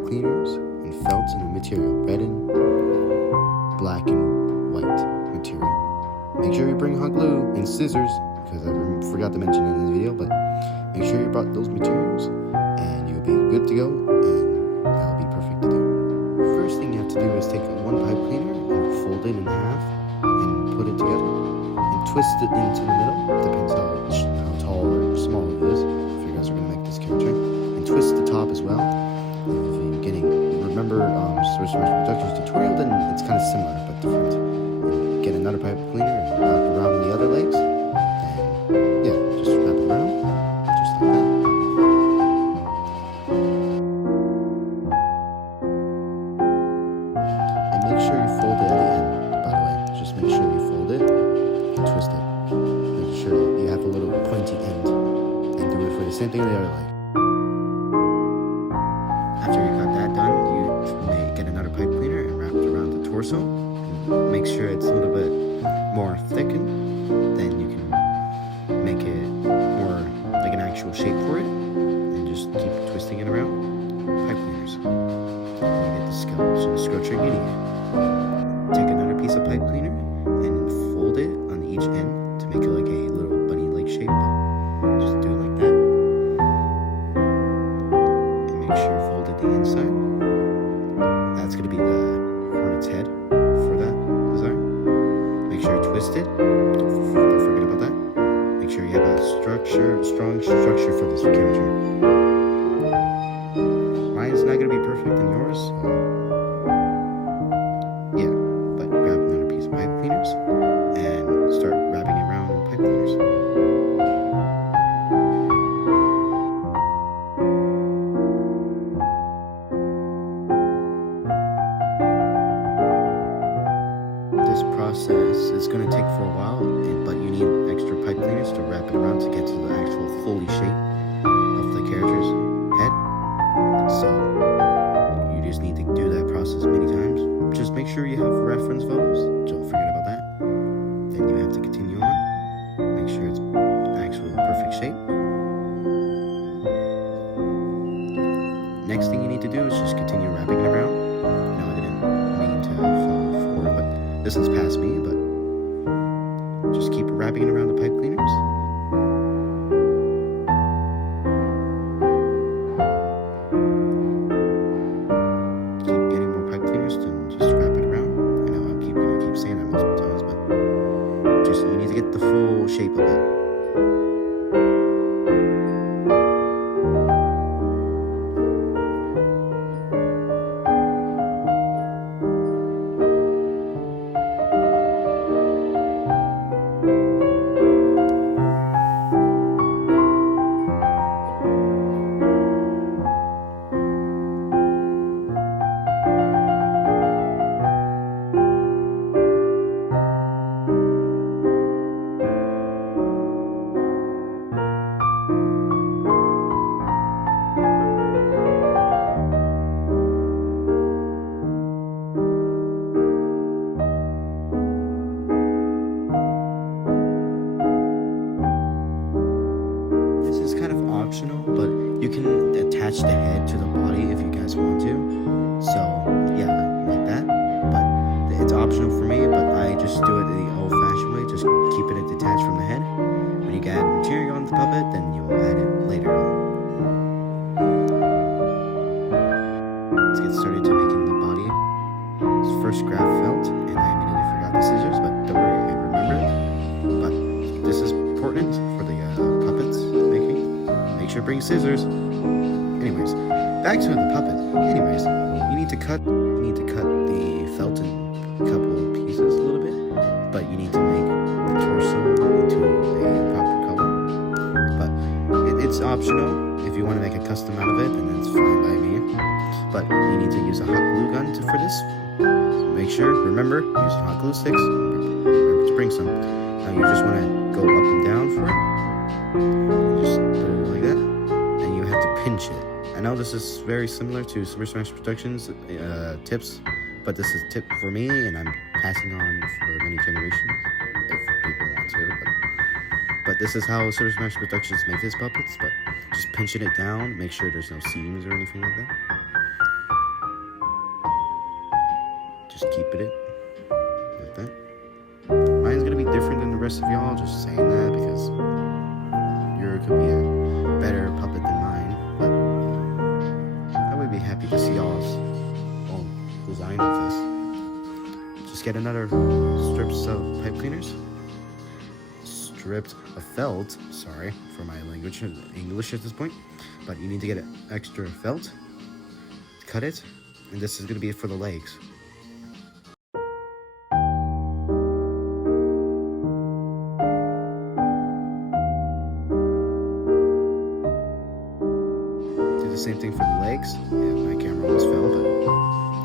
pipe cleaners and felts in the material, red and black and white material. Make sure you bring hot glue and scissors, because I forgot to mention it in the video, but make sure you brought those materials and you'll be good to go, and that'll be perfect to do. First thing you have to do is take one pipe cleaner and fold it in half and put it together and twist it into the middle. Depends how tall or small it is, if you guys are going to make this character. And twist the top as well. If you're remember SuperMr. Productions tutorial, then it's kind of similar but different. And get another pipe cleaner and wrap around the other legs. And yeah, just wrap it around, just like that. And make sure you fold it at the end, by the way. Just make sure you fold it and twist it. Make sure you have a little pointy end. And do it for the same thing on the other leg. After you got that done, you may get another pipe cleaner and wrap it around the torso. And make sure it's a little bit more thickened, then you can make it more like an actual shape for it, and just keep twisting it around. Pipe cleaners. And you get the sculpture you need. Take another piece of pipe cleaner and fold it on each end to make it like a little bunny leg shape. Just do it like that. And make sure you fold it the inside. That's going to be the hornet's head for that design. Make sure you twist it. Don't forget about that. Make sure you have a strong structure for this character. Mine's not going to be perfect than yours. Yeah, but grab another piece of pipe cleaners and start wrapping it around in pipe cleaners. This process is going to take for a while, but you need extra pipe cleaners to wrap it around to get to the actual fully shape of the character's head. So you just need to do that process many times. Just make sure you have reference photos. Don't forget about that. Then you have to continue on. Make sure it's actual perfect shape. Next thing you need to do is just continue wrapping it around. No, I didn't mean to fall forward, but this one's past me, but just keep wrapping it around the pipe cleaners. Keep getting more pipe cleaners and just wrap it around. I know I'm gonna keep saying that multiple times, but just you need to get the full shape of it. Optional, but you can attach the head to the body if you guys want to. So yeah, like that. But it's optional for me, but I just do it the old-fashioned way. Just keep it detached from the head. When you add material on the puppet, then you'll add it later on. Let's get started to making the body. First grab felt, and I immediately forgot the scissors, but don't worry, I remembered. But this is important for the puppets making. Make sure to bring scissors. Anyways, back to the puppet. Anyways, you need to cut the felt in a couple of pieces a little bit, but you need to make the torso into a proper color. But it's optional. If you want to make a custom out of it, then that's fine by me. But you need to use a hot glue gun for this. So make sure, remember, use hot glue sticks. Remember to bring some. Now you just want to go up and down for it. Just put it like that, and you have to pinch it. I know this is very similar to SuperMr. Productions tips, but this is a tip for me, and I'm passing on for many generations if people want to. But this is how SuperMr. Productions make his puppets. But just pinching it down, make sure there's no seams or anything like that. just keep it like that. Mine's gonna be different than the rest of y'all, just saying that because yours could be a better puppet than mine, but I would be happy to see y'all's own design with this. Just get another strips of pipe cleaners, stripped of felt, sorry for my language, English at this point, but you need to get an extra felt, cut it, and this is gonna be for the legs. Same thing for the legs. Yeah, my camera almost fell, but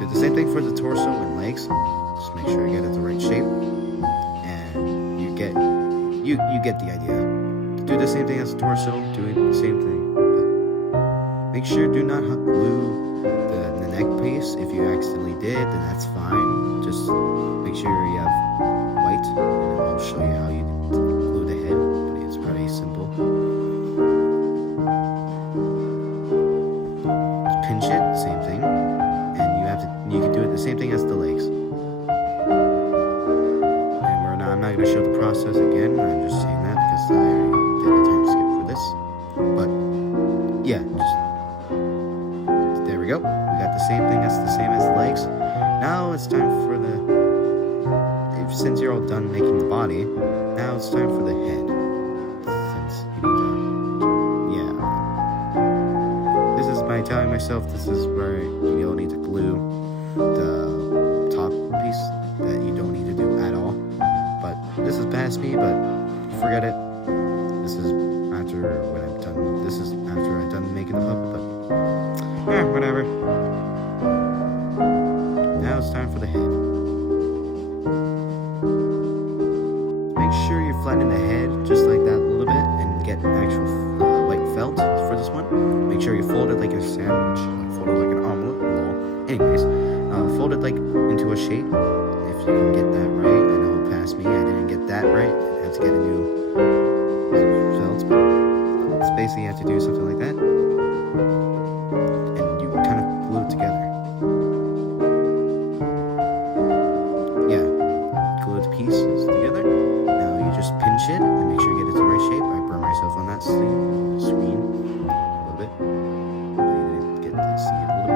do the same thing for the torso and legs. Just make sure you get it the right shape, and you get the idea. Do the same thing as the torso. Do it the same thing, but make sure do not glue the neck piece. If you accidentally did, then that's fine. Just make sure you have white, and I'll show you how you glue the head. But it's pretty simple. Pinch it, same thing, and you can do it the same thing as the legs. And I'm not going to show the process again. I'm just saying that because I already did a time skip for this. But yeah, there we go. We got the same thing as the legs. Now it's time for since you're all done making the body, now it's time for the head. Since you need to. Telling myself this is where you'll need to glue the top piece that you don't need to do at all, but this is past me, but forget it. This is after when I'm done. This is after I'm done making the puppet, but yeah, whatever. Now it's time for the head. Make sure you flatten the head just like that a little bit and get actual white felt for this one. Make sure you fold it like a sandwich, fold it like an omelet. Well, anyways, fold it like into a shape. If you can get that right, I know past me, I didn't get that right. I had to get a new felt, but it's basically you have to do something like that, and you kind of glue it together. Yeah, glue the pieces together. Now you just pinch it and make sure you get it the right shape. I burned myself on that screen a little bit. But you didn't get to see it a little bit.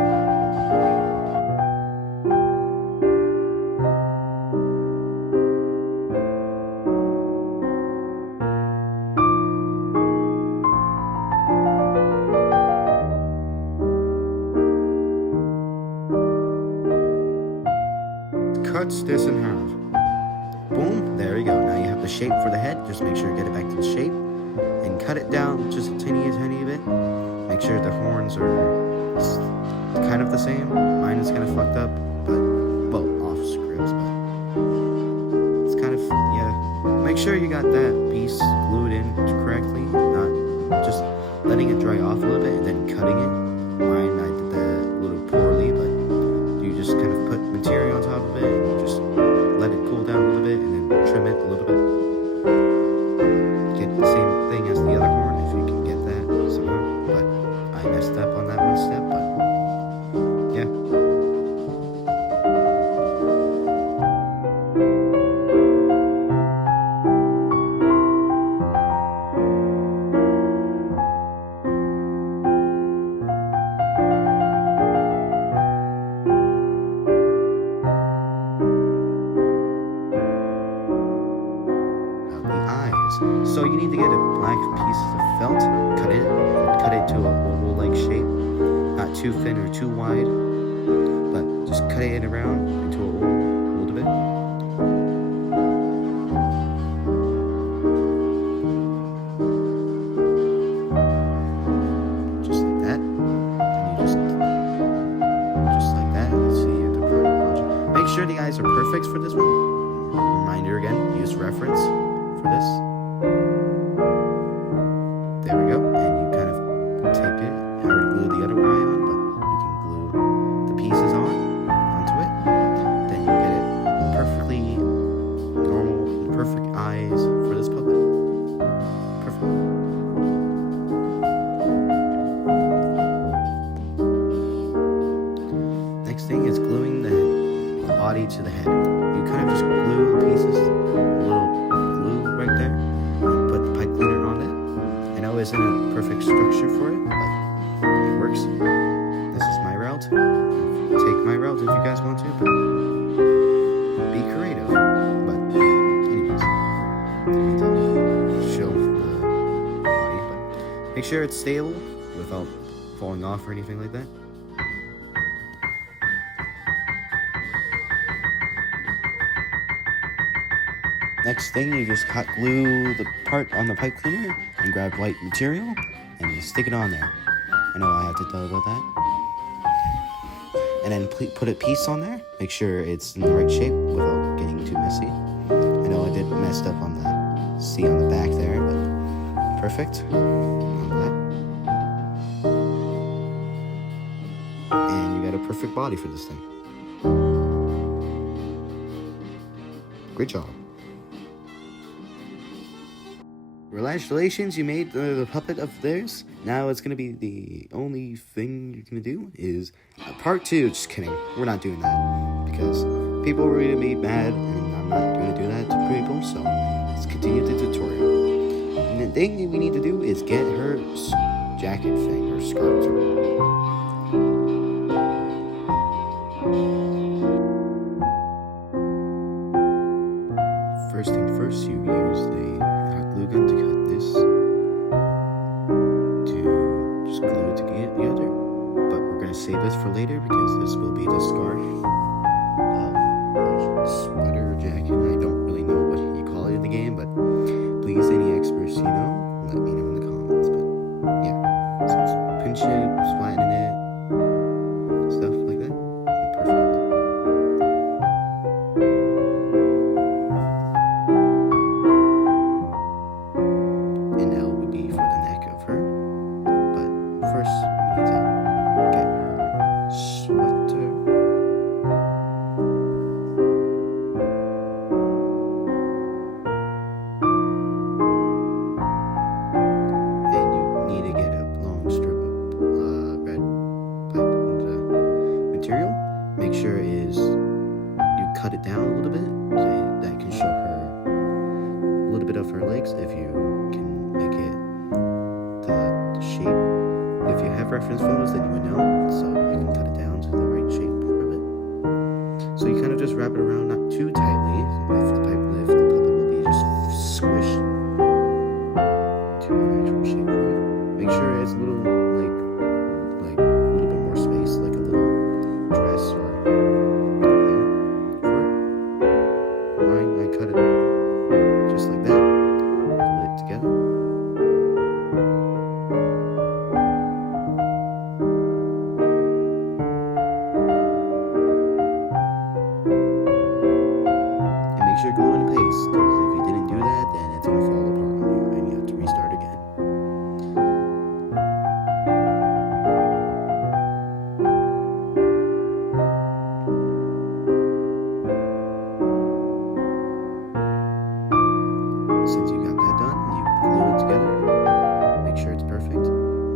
Cuts this in half. Boom, there you go. Now you have the shape for the head. Just make sure you get it back to the shape and cut it down just a tiny bit. Make sure the horns are kind of the same. Mine is kind of fucked up, but well, off scripts, but it's kind of, yeah. Make sure you got that piece glued in correctly, not just letting it dry off a little bit and then cutting it. Mine, I did that a little poorly, but you just kind of put material on top of it and just let it cool down a little bit and then trim it a little bit. Get the same thing as the other horn if you can get that somehow, but I messed up on that one step, but yeah. So you need to get a black piece of felt, cut it to a oval-like shape, not too thin or too wide, but just cut it around into a little bit. Just like that. And you just like that. Let's see the project. Make sure the eyes are perfect for this one. Reminder again, use reference for this. There we go, and you kind of tape it. I already glued the other eye on, but you can glue the pieces onto it. Then you get it perfectly normal, perfect eyes for this puppet. Perfect. Next thing is gluing the body to the head. You kind of just glue pieces, a little glue right there, and put the pipe cleaner on it. I know it isn't a perfect structure for it, but it works. This is my route. Take my route if you guys want to, but be creative. But anyways, didn't mean to show the body, but make sure it's stable without falling off or anything like that. Next thing, you just hot glue the part on the pipe cleaner and grab white material and you stick it on there. I know I have to tell you about that. And then put a piece on there. Make sure it's in the right shape without getting too messy. I know I did messed up on the C on the back there, but perfect. On that. And you got a perfect body for this thing. Great job. Congratulations, you made the puppet of theirs. Now it's going to be the only thing you're going to do is part 2. Just kidding. We're not doing that because people are going to be mad and I'm not going to do that to people. So let's continue the tutorial. And the thing that we need to do is get her jacket thing or scarf thing. First thing first, you use the hot glue gun to cut this to just glue it together. But we're going to save this for later because this will be the scarf of the sweater jacket. I don't really know what you call it in the game, but please, any experts you know, let me know in the comments. But yeah, so just pinch it, flatten it, stuff like that. Perfect. Make sure is you cut it down a little bit so that can show her a little bit of her legs if you can make it the shape. If you have reference photos, then you would know, so you can cut it down to the right shape of it. So you kind of just wrap it around, not too tightly, if the puppet will be just squished to an actual shape for it. Make sure it's a little like a little bit more space, like a little dress or cut it just like that, glue it together. And make sure you glue in place, because if you didn't do that, then it's going to fall apart on you and you have to restart again. Since you got that done, you glue it together, make sure it's perfect,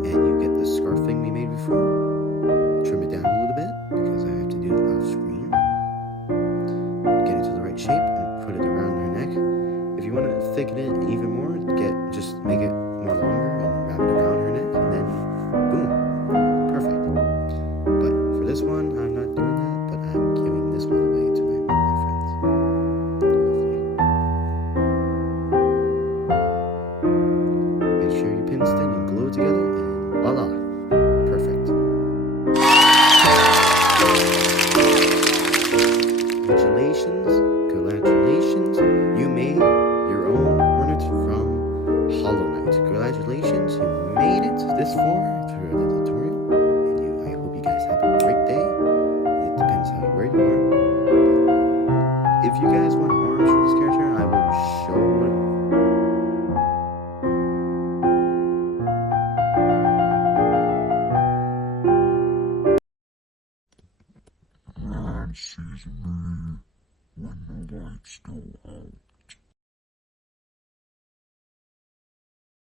and you get the scarf thing we made before, trim it down a little bit, because I have to do it off screen, get it to the right shape, and put it around her neck. If you want to thicken it even more, just make it more longer, and wrap it around her neck, and then, boom, perfect. But for this one, I'm not doing that, but I'm giving this one away to my friends. And glue it together, and voila, perfect. Congratulations, you made your own hornet from Hollow Knight. Congratulations, you made it this far.